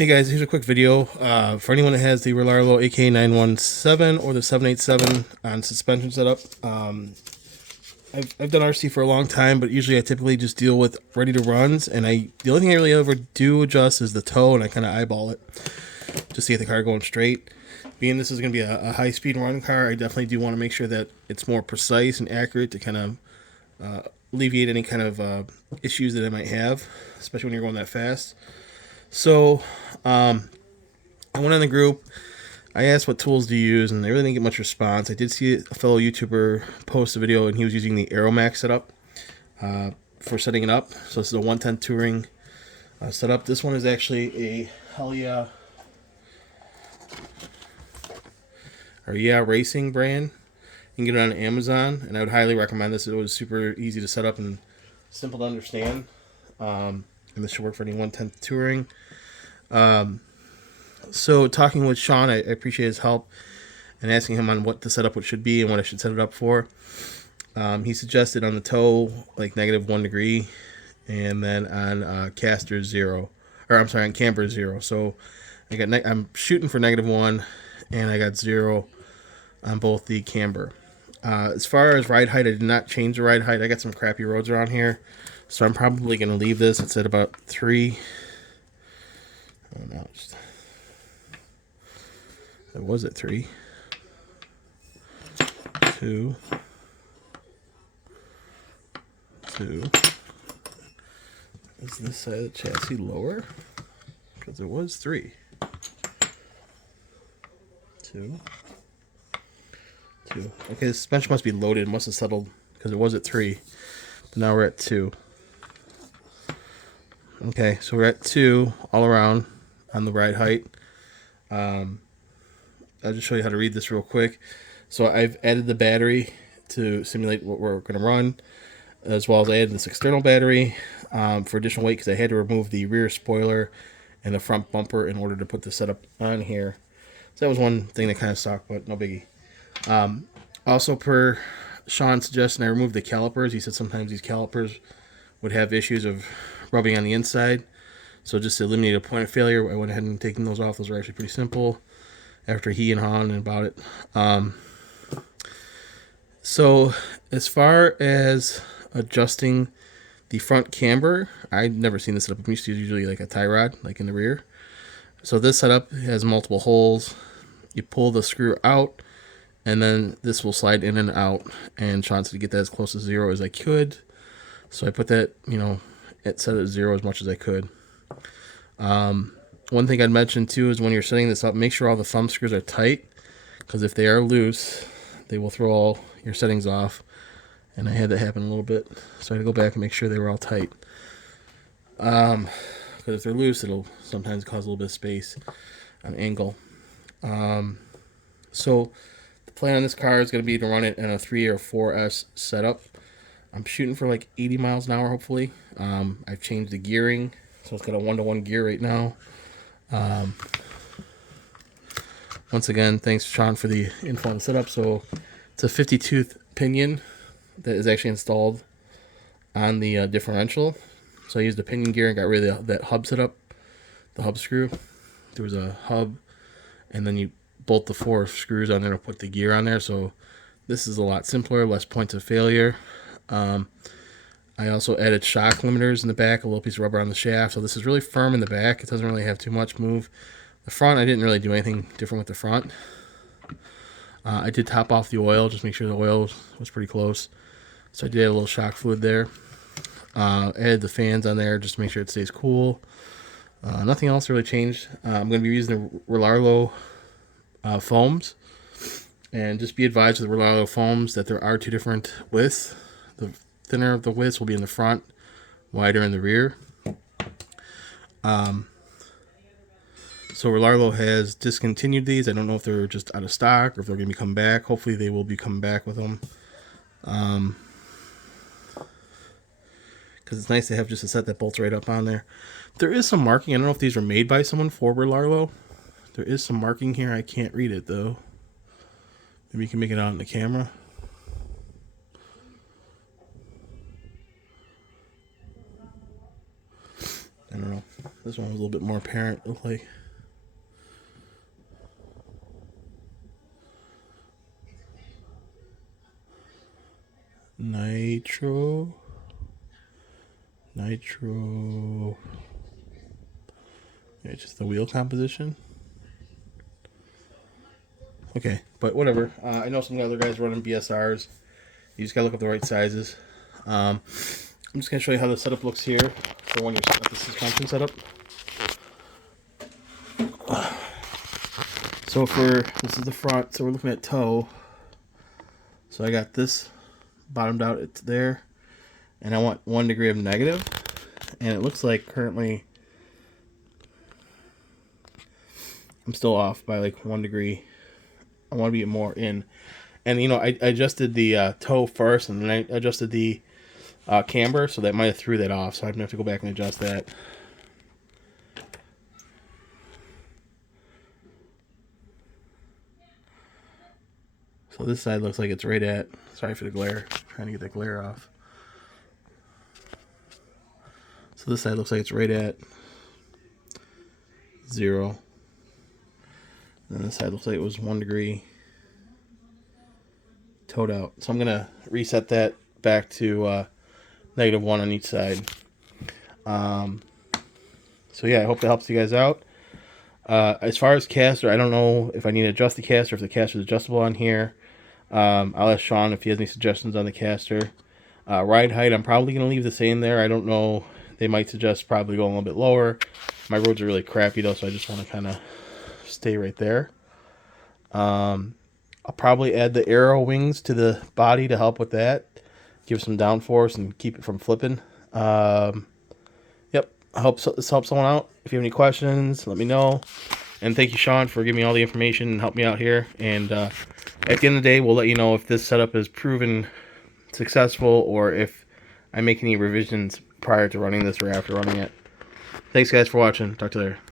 Hey guys, here's a quick video for anyone that has the Rlaarlo Ak-917 or the 787 on suspension setup. I've done RC for a long time, but usually I typically just deal with ready to runs, and the only thing I really ever do adjust is the toe, and I kind of eyeball it just to get the car going straight. Being this is going to be a high-speed run car, I definitely do want to make sure that it's more precise and accurate to kind of alleviate any kind of issues that I might have, especially when you're going that fast. So, I went in the group. I asked what tools do you use, and I really didn't get much response. I did see a fellow YouTuber post a video, and he was using the Aeromax setup for setting it up. So this is a 110 touring setup. This one is actually a Hell Yeah Racing brand. You can get it on Amazon, and I would highly recommend this. It was super easy to set up and simple to understand. And this should work for any 110 touring. So talking with Sean, I appreciate his help and asking him on what the setup should be and what I should set it up for. He suggested on the toe like -1 degree, and then on caster 0, or I'm sorry, on camber 0. So I'm shooting for -1, and I got 0 on both the camber. As far as ride height, I did not change the ride height. I got some crappy roads around here, so I'm probably going to leave this. It's at about 3. Oh no, it was at 3. 2. 2. Is this side of the chassis lower? Because it was 3. 2. 2. Okay, the suspension must be loaded. It must have settled because it was at 3. But now we're at 2. Okay, so we're at 2 all around on the ride height. I'll just show you how to read this real quick. So I've added the battery to simulate what we're going to run, as well as I added this external battery for additional weight because I had to remove the rear spoiler and the front bumper in order to put the setup on here. So that was one thing that kind of sucked, but no biggie. Also, per Sean's suggestion, I removed the calipers. He said sometimes these calipers would have issues of rubbing on the inside. So just to eliminate a point of failure, I went ahead and taken those off. Those are actually pretty simple after he and Han and about it. So as far as adjusting the front camber, I've never seen this setup. I'm used to usually like a tie rod, like in the rear. So this setup has multiple holes. You pull the screw out, and then this will slide in and out. And Sean said to get that as close to 0 as I could. So I put that, it set at 0 as much as I could. One thing I'd mention too is when you're setting this up, make sure all the thumb screws are tight, because if they are loose, they will throw all your settings off. And I had that happen a little bit, so I had to go back and make sure they were all tight. Because if they're loose, it'll sometimes cause a little bit of space on angle. So the plan on this car is going to be to run it in a 3 or 4S setup. I'm shooting for like 80 miles an hour, hopefully. I've changed the gearing, so it's got a 1-to-1 gear right now. Once again, thanks Sean for the info on the setup. So it's a 50-tooth pinion that is actually installed on the differential. So I used the pinion gear and got rid of that hub setup, the hub screw. There was a hub, and then you bolt the 4 screws on there to put the gear on there. So this is a lot simpler, less points of failure. I also added shock limiters in the back, a little piece of rubber on the shaft. So this is really firm in the back. It doesn't really have too much move. The front, I didn't really do anything different with the front. I did top off the oil, just make sure the oil was pretty close. So I did add a little shock fluid there. Added the fans on there just to make sure it stays cool. Nothing else really changed. I'm going to be using the Rlaarlo foams. And just be advised with the Rlaarlo foams that there are 2 different widths. The thinner of the widths will be in the front, wider in the rear. So Rlaarlo has discontinued these. I don't know if they're just out of stock or if they're going to be coming back. Hopefully they will be coming back with them. Because it's nice to have just a set that bolts right up on there. There is some marking. I don't know if these were made by someone for Rlaarlo. There is some marking here. I can't read it though. Maybe you can make it out on the camera. I don't know. This one was a little bit more apparent, it looked like. Nitro. Yeah, just the wheel composition. Okay, but whatever. I know some other guys running BSRs. You just gotta look up the right sizes. I'm just gonna show you how the setup looks here for when you're at the suspension setup. So this is the front, so we're looking at toe. So I got this bottomed out, it's there, and I want 1 degree of negative, and it looks like currently I'm still off by like 1 degree. I want to be more in, and you know, I adjusted the toe first, and then I adjusted the camber, so that might have threw that off, so I'm gonna have to go back and adjust that. So this side looks like it's right at, sorry for the glare, trying to get that glare off. So this side looks like it's right at 0. And this side looks like it was 1 degree toed out. So I'm going to reset that back to -1 on each side. So yeah, I hope that helps you guys out. As far as caster, I don't know if I need to adjust the caster, if the caster is adjustable on here. I'll ask Sean if he has any suggestions on the caster. Ride height, I'm probably going to leave the same there. I don't know. They might suggest probably going a little bit lower. My roads are really crappy though, so I just want to kind of stay right there. I'll probably add the arrow wings to the body to help with that. Give some downforce and keep it from flipping. Yep, I hope this helps someone out. If you have any questions, let me know. And thank you, Sean, for giving me all the information and help me out here. And at the end of the day, we'll let you know if this setup is proven successful or if I make any revisions prior to running this or after running it. Thanks, guys, for watching. Talk to you later.